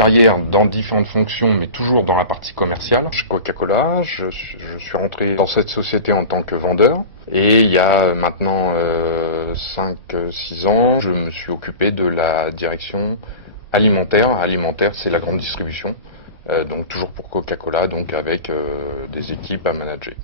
carrière dans différentes fonctions, mais toujours dans la partie commerciale. Chez Coca-Cola, je suis rentré dans cette société en tant que vendeur. Et il y a maintenant 5-6 ans, je me suis occupé de la direction alimentaire. Alimentaire, c'est la grande distribution. Donc toujours pour Coca-Cola, donc avec des équipes à manager.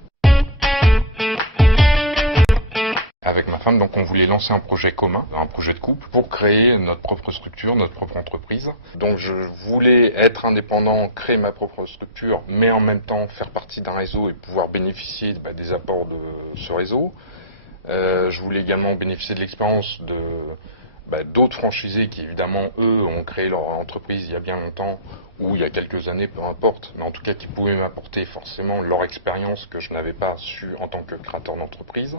Avec ma femme, donc on voulait lancer un projet commun, un projet de couple, pour créer notre propre structure, notre propre entreprise. Donc je voulais être indépendant, créer ma propre structure, mais en même temps faire partie d'un réseau et pouvoir bénéficier des apports de ce réseau. Je voulais également bénéficier de l'expérience d'autres franchisés qui évidemment eux ont créé leur entreprise il y a bien longtemps ou il y a quelques années, peu importe, mais en tout cas qui pouvaient m'apporter forcément leur expérience que je n'avais pas su en tant que créateur d'entreprise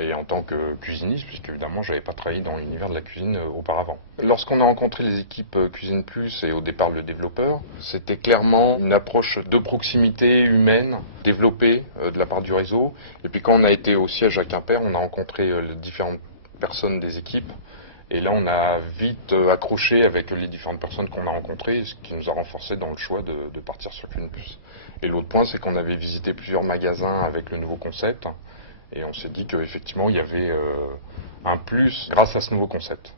et en tant que cuisiniste, puisque évidemment j'avais pas travaillé dans l'univers de la cuisine auparavant. Lorsqu'on a rencontré les équipes Cuisine Plus et au départ le développeur, c'était clairement une approche de proximité humaine développée de la part du réseau. Et puis quand on a été au siège à Quimper, on a rencontré les différentes personnes des équipes. Et là, on a vite accroché avec les différentes personnes qu'on a rencontrées, ce qui nous a renforcé dans le choix de partir sur Cuisine Plus. Et l'autre point, c'est qu'on avait visité plusieurs magasins avec le nouveau concept. Et on s'est dit qu'effectivement, il y avait un plus grâce à ce nouveau concept.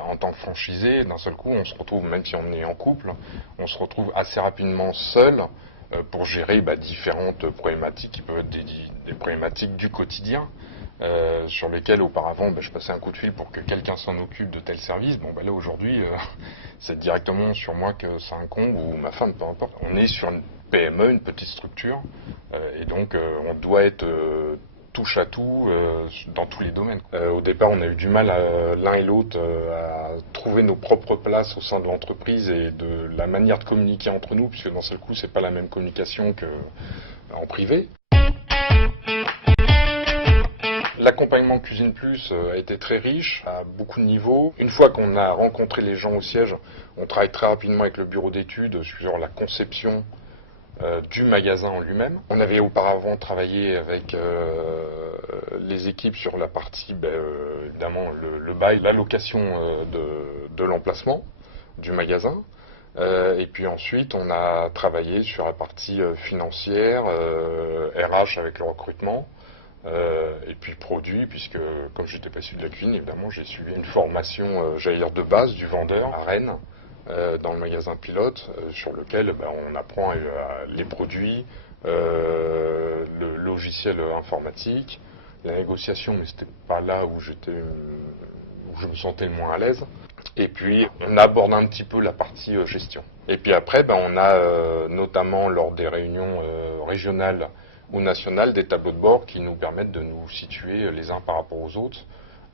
En tant que franchisé, d'un seul coup, on se retrouve, même si on est en couple, on se retrouve assez rapidement seul pour gérer différentes problématiques qui peuvent être des problématiques du quotidien. Sur lesquelles auparavant je passais un coup de fil pour que quelqu'un s'en occupe de tel service. Là aujourd'hui c'est directement sur moi que ça incombe, ou ma femme, peu importe. On est sur une PME, une petite structure, et donc on doit être touche à tout dans tous les domaines. Au départ on a eu du mal l'un et l'autre à trouver nos propres places au sein de l'entreprise et de la manière de communiquer entre nous, puisque d'un seul coup c'est pas la même communication qu'en privé. L'accompagnement Cuisine Plus a été très riche, à beaucoup de niveaux. Une fois qu'on a rencontré les gens au siège, on travaille très rapidement avec le bureau d'études sur la conception du magasin en lui-même. On avait auparavant travaillé avec les équipes sur la partie, évidemment, le bail, la location de l'emplacement du magasin. Et puis ensuite, on a travaillé sur la partie financière, RH avec le recrutement. Et puis produit, puisque comme je n'étais pas issu de la cuisine, évidemment j'ai suivi une formation, j'allais dire de base, du vendeur à Rennes, dans le magasin pilote, sur lequel on apprend les produits, le logiciel informatique, la négociation, mais c'était pas là où je me sentais le moins à l'aise. Et puis on aborde un petit peu la partie gestion. Et puis après, on a notamment lors des réunions régionales ou nationales des tableaux de bord qui nous permettent de nous situer les uns par rapport aux autres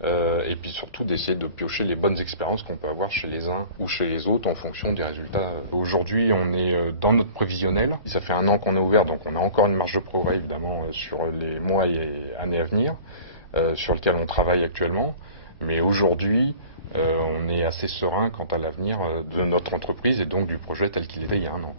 et puis surtout d'essayer de piocher les bonnes expériences qu'on peut avoir chez les uns ou chez les autres en fonction des résultats. Aujourd'hui on est dans notre prévisionnel, ça fait 1 an qu'on est ouvert, donc on a encore une marge de progrès évidemment sur les mois et années à venir sur lequel on travaille actuellement, mais aujourd'hui on est assez serein quant à l'avenir de notre entreprise et donc du projet tel qu'il était il y a 1 an.